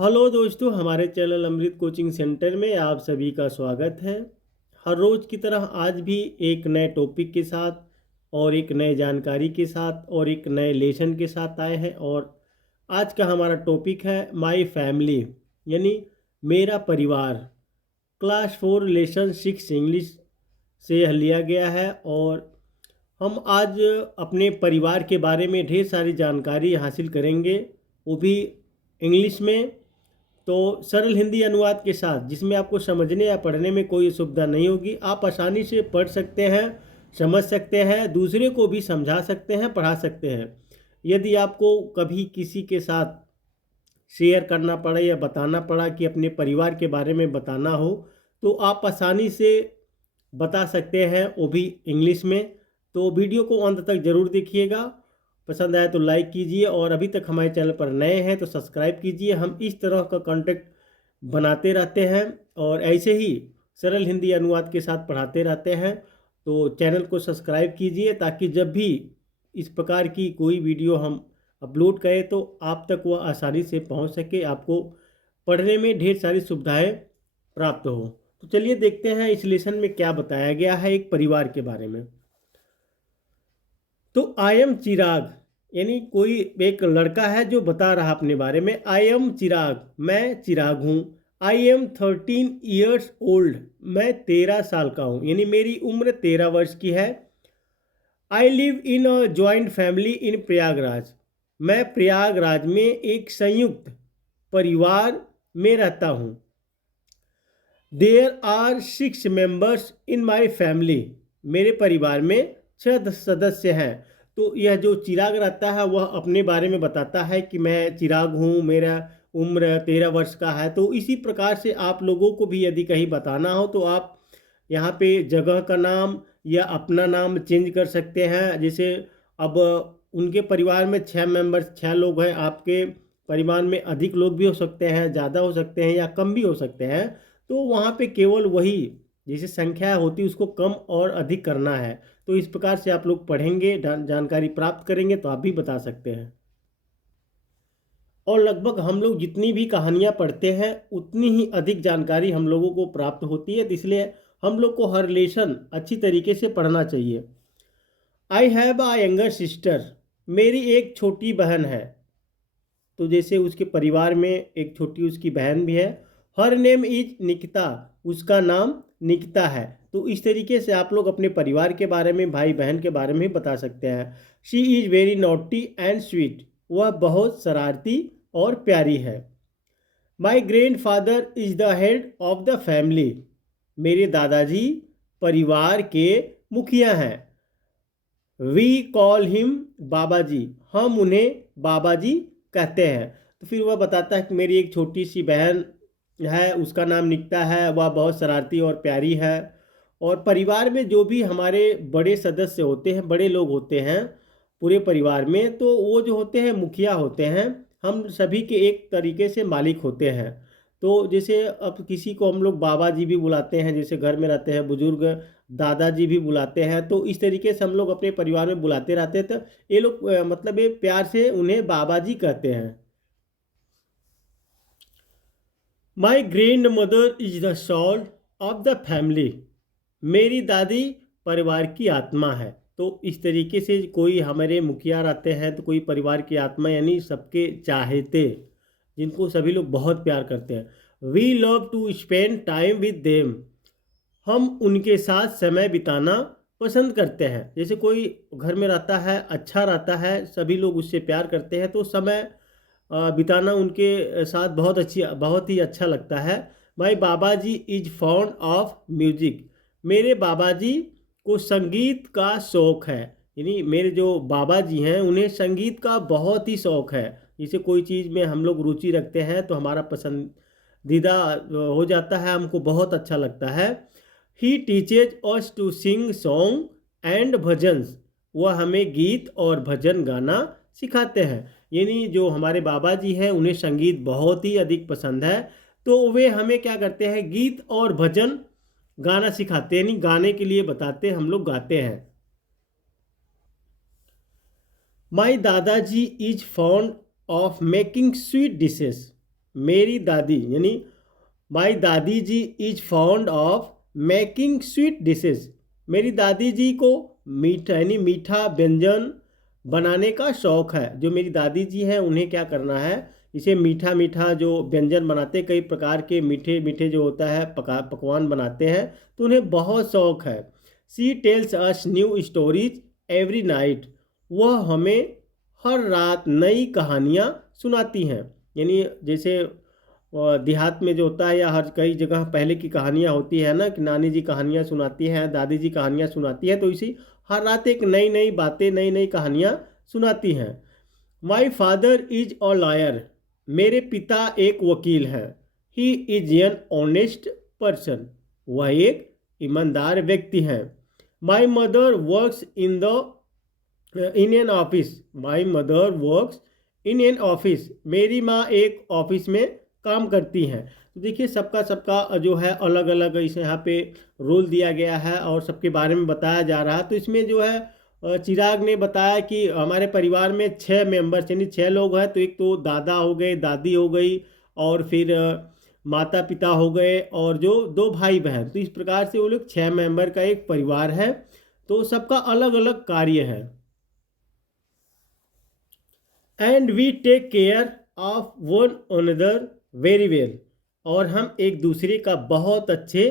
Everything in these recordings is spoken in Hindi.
हेलो दोस्तों, हमारे चैनल अमृत कोचिंग सेंटर में आप सभी का स्वागत है। हर रोज़ की तरह आज भी एक नए टॉपिक के साथ और एक नए जानकारी के साथ और एक नए लेसन के साथ आए हैं। और आज का हमारा टॉपिक है माय फैमिली, यानी मेरा परिवार। क्लास 4 लेसन 6 इंग्लिश से यह लिया गया है। और हम आज अपने परिवार के बारे में ढेर सारी जानकारी हासिल करेंगे, वो भी इंग्लिश में। तो सरल हिंदी अनुवाद के साथ, जिसमें आपको समझने या पढ़ने में कोई असुविधा नहीं होगी। आप आसानी से पढ़ सकते हैं, समझ सकते हैं, दूसरे को भी समझा सकते हैं, पढ़ा सकते हैं। यदि आपको कभी किसी के साथ शेयर करना पड़ा या बताना पड़ा कि अपने परिवार के बारे में बताना हो, तो आप आसानी से बता सकते हैं, वो भी इंग्लिश में। तो वीडियो को अंत तक ज़रूर देखिएगा। पसंद आए तो लाइक कीजिए, और अभी तक हमारे चैनल पर नए हैं तो सब्सक्राइब कीजिए। हम इस तरह का कंटेंट बनाते रहते हैं और ऐसे ही सरल हिंदी अनुवाद के साथ पढ़ाते रहते हैं। तो चैनल को सब्सक्राइब कीजिए, ताकि जब भी इस प्रकार की कोई वीडियो हम अपलोड करें तो आप तक वह आसानी से पहुंच सके, आपको पढ़ने में ढेर सारी सुविधाएं प्राप्त हो। तो चलिए देखते हैं इस लेसन में क्या बताया गया है एक परिवार के बारे में। तो आई एम चिराग, यानी कोई एक लड़का है जो बता रहा अपने बारे में। आई एम चिराग, मैं चिराग हूँ। आई एम 13 ईयर्स ओल्ड, मैं 13 साल का हूँ, यानी मेरी उम्र 13 वर्ष की है। I live in a joint family in Prayagraj, मैं प्रयागराज में एक संयुक्त परिवार में रहता हूँ। There are 6 members in my family, मेरे परिवार में 6 सदस्य हैं। तो यह जो चिराग रहता है वह अपने बारे में बताता है कि मैं चिराग हूँ, मेरा उम्र 13 वर्ष का है। तो इसी प्रकार से आप लोगों को भी यदि कहीं बताना हो तो आप यहाँ पे जगह का नाम या अपना नाम चेंज कर सकते हैं। जैसे अब उनके परिवार में 6 मेंबर्स, 6 लोग हैं, आपके परिवार में अधिक लोग भी हो सकते हैं, ज़्यादा हो सकते हैं या कम भी हो सकते हैं। तो वहाँ पे केवल वही जैसे संख्या होती है उसको कम और अधिक करना है। तो इस प्रकार से आप लोग पढ़ेंगे, जानकारी प्राप्त करेंगे तो आप भी बता सकते हैं। और लगभग हम लोग जितनी भी कहानियाँ पढ़ते हैं उतनी ही अधिक जानकारी हम लोगों को प्राप्त होती है। तो इसलिए हम लोग को हर लेसन अच्छी तरीके से पढ़ना चाहिए। I have a younger sister, मेरी एक छोटी बहन है। तो जैसे उसके परिवार में एक छोटी उसकी बहन भी है। हर नेम इज निकिता, उसका नाम निकिता है। तो इस तरीके से आप लोग अपने परिवार के बारे में, भाई बहन के बारे में भी बता सकते हैं। She is very naughty and sweet, वह बहुत शरारती और प्यारी है। My grand father is the head of the family, मेरे दादाजी परिवार के मुखिया हैं। वी कॉल हिम बाबा जी, हम उन्हें बाबा जी कहते हैं। तो फिर वह बताता है कि मेरी एक छोटी सी बहन है, उसका नाम निकिता है, वह बहुत शरारती और प्यारी है। और परिवार में जो भी हमारे बड़े सदस्य होते हैं, बड़े लोग होते हैं पूरे परिवार में, तो वो जो होते हैं मुखिया होते हैं। हम सभी के एक तरीके से मालिक होते हैं। तो जैसे अब किसी को हम लोग बाबा जी भी बुलाते हैं, जैसे घर में रहते हैं बुजुर्ग, दादाजी भी बुलाते हैं। तो इस तरीके से हम लोग अपने परिवार में बुलाते रहते हैं। तो ये लोग मतलब ये प्यार से उन्हें बाबा जी कहते हैं। My grandmother is the soul of the family, मेरी दादी परिवार की आत्मा है। तो इस तरीके से कोई हमारे मुखिया रहते हैं तो कोई परिवार की आत्मा, यानी सबके चाहते, जिनको सभी लोग बहुत प्यार करते हैं। We love to spend time with them, हम उनके साथ समय बिताना पसंद करते हैं। जैसे कोई घर में रहता है, अच्छा रहता है, सभी लोग उससे प्यार करते हैं, तो समय बिताना उनके साथ बहुत ही अच्छा लगता है। माई बाबा जी इज फॉन्ड ऑफ म्यूजिक, मेरे बाबा जी को संगीत का शौक है। यानी मेरे जो बाबा जी हैं उन्हें संगीत का बहुत ही शौक है। जैसे कोई चीज़ में हम लोग रुचि रखते हैं तो हमारा पसंदीदा हो जाता है, हमको बहुत अच्छा लगता है। He teaches us to sing song and bhajans, वह हमें गीत और भजन गाना सिखाते हैं। यानी जो हमारे बाबा जी हैं उन्हें संगीत बहुत ही अधिक पसंद है, तो वे हमें क्या करते हैं, गीत और भजन गाना सिखाते हैं, यानी गाने के लिए बताते हैं, हम लोग गाते हैं। My dadaji is fond of making sweet dishes, मेरी दादी यानी my dadi ji is found of making sweet dishes. मेरी दादी जी को मीठा यानी मीठा व्यंजन बनाने का शौक़ है। जो मेरी दादी जी हैं उन्हें क्या करना है, इसे मीठा मीठा जो व्यंजन बनाते, कई प्रकार के मीठे मीठे जो होता है पकवान बनाते हैं, तो उन्हें बहुत शौक़ है। She tells us new stories every night. वह हमें हर रात नई कहानियाँ सुनाती हैं। यानी जैसे देहात में जो होता है या हर कई जगह पहले की कहानियाँ होती है ना, कि नानी जी कहानियाँ सुनाती हैं, दादी जी कहानियाँ सुनाती हैं, तो इसी हर रात एक नई नई बातें, नई नई कहानियाँ सुनाती हैं। My father is a lawyer. मेरे पिता एक वकील हैं। He is an honest person. वह एक ईमानदार व्यक्ति हैं। My mother works in an office. My mother works in an office. मेरी माँ एक ऑफिस में काम करती हैं। तो देखिए सबका सबका जो है अलग अलग इसे यहाँ पे रोल दिया गया है और सबके बारे में बताया जा रहा है। तो इसमें जो है चिराग ने बताया कि हमारे परिवार में 6 मेंबर्स यानी 6 लोग हैं। तो एक तो दादा हो गए, दादी हो गई, और फिर माता पिता हो गए, और जो 2 भाई बहन। तो इस प्रकार से वो लोग 6 मेंबर का एक परिवार है। तो सबका अलग अलग कार्य है। And we take care of one another very well. और हम एक दूसरे का बहुत अच्छे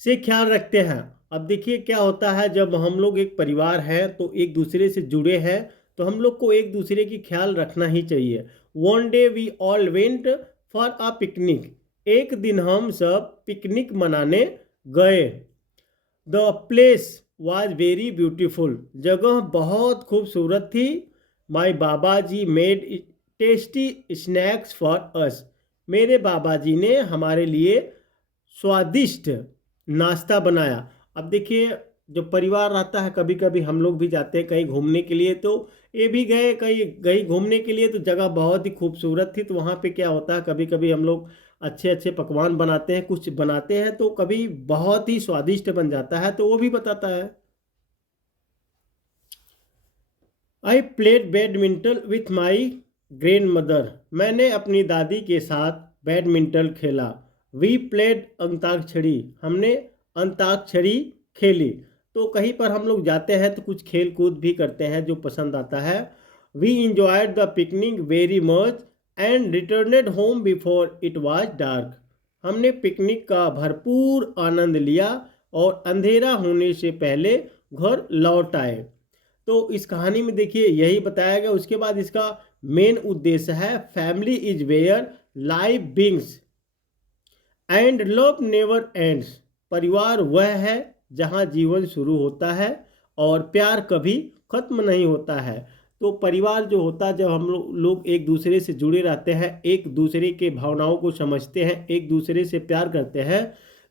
से ख्याल रखते हैं। अब देखिए क्या होता है, जब हम लोग एक परिवार हैं तो एक दूसरे से जुड़े हैं, तो हम लोग को एक दूसरे की ख्याल रखना ही चाहिए। One day we all went for a picnic. एक दिन हम सब पिकनिक मनाने गए। The place was very beautiful. जगह बहुत खूबसूरत थी। My baba ji made tasty snacks for us. मेरे बाबा जी ने हमारे लिए स्वादिष्ट नाश्ता बनाया। अब देखिए जो परिवार रहता है, कभी कभी हम लोग भी जाते हैं कहीं घूमने के लिए, तो ये भी गए कहीं घूमने के लिए, तो जगह बहुत ही खूबसूरत थी। तो वहाँ पे क्या होता है, कभी कभी हम लोग अच्छे अच्छे पकवान बनाते हैं, कुछ बनाते हैं तो कभी बहुत ही स्वादिष्ट बन जाता है, तो वो भी बताता है। I played badminton with my grandmother. मैंने अपनी दादी के साथ बैडमिंटन खेला। We played antakshari. हमने अंताक्षरी खेली। तो कहीं पर हम लोग जाते हैं तो कुछ खेल कूद भी करते हैं जो पसंद आता है। We enjoyed the picnic very much and returned home before it was dark. हमने पिकनिक का भरपूर आनंद लिया और अंधेरा होने से पहले घर लौट आए। तो इस कहानी में देखिए यही बताया गया। उसके बाद इसका मेन उद्देश्य है, family is where life begins and love never ends. परिवार वह है जहाँ जीवन शुरू होता है और प्यार कभी खत्म नहीं होता है। तो परिवार जो होता है, जब हम लोग एक दूसरे से जुड़े रहते हैं, एक दूसरे के भावनाओं को समझते हैं, एक दूसरे से प्यार करते हैं,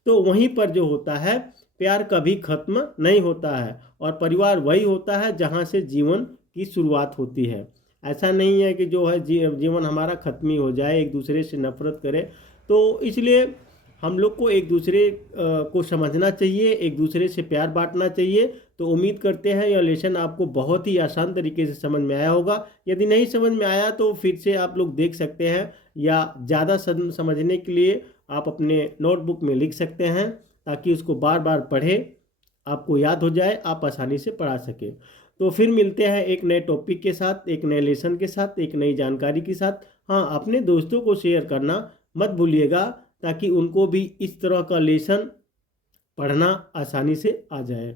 तो वहीं पर जो होता है प्यार कभी खत्म नहीं होता है। और परिवार वही होता है जहाँ से जीवन की शुरुआत होती है। ऐसा नहीं है कि जो है जीवन हमारा खत्म ही हो जाए, एक दूसरे से नफरत करें। तो इसलिए हम लोग को एक दूसरे को समझना चाहिए, एक दूसरे से प्यार बांटना चाहिए। तो उम्मीद करते हैं यह लेसन आपको बहुत ही आसान तरीके से समझ में आया होगा। यदि नहीं समझ में आया तो फिर से आप लोग देख सकते हैं, या ज़्यादा समझने के लिए आप अपने नोटबुक में लिख सकते हैं, ताकि उसको बार बार पढ़ें, आपको याद हो जाए, आप आसानी से पढ़ा सकें। तो फिर मिलते हैं एक नए टॉपिक के साथ, एक नए लेसन के साथ, एक नई जानकारी के साथ। हाँ, अपने दोस्तों को शेयर करना मत भूलिएगा, ताकि उनको भी इस तरह का लेसन पढ़ना आसानी से आ जाए।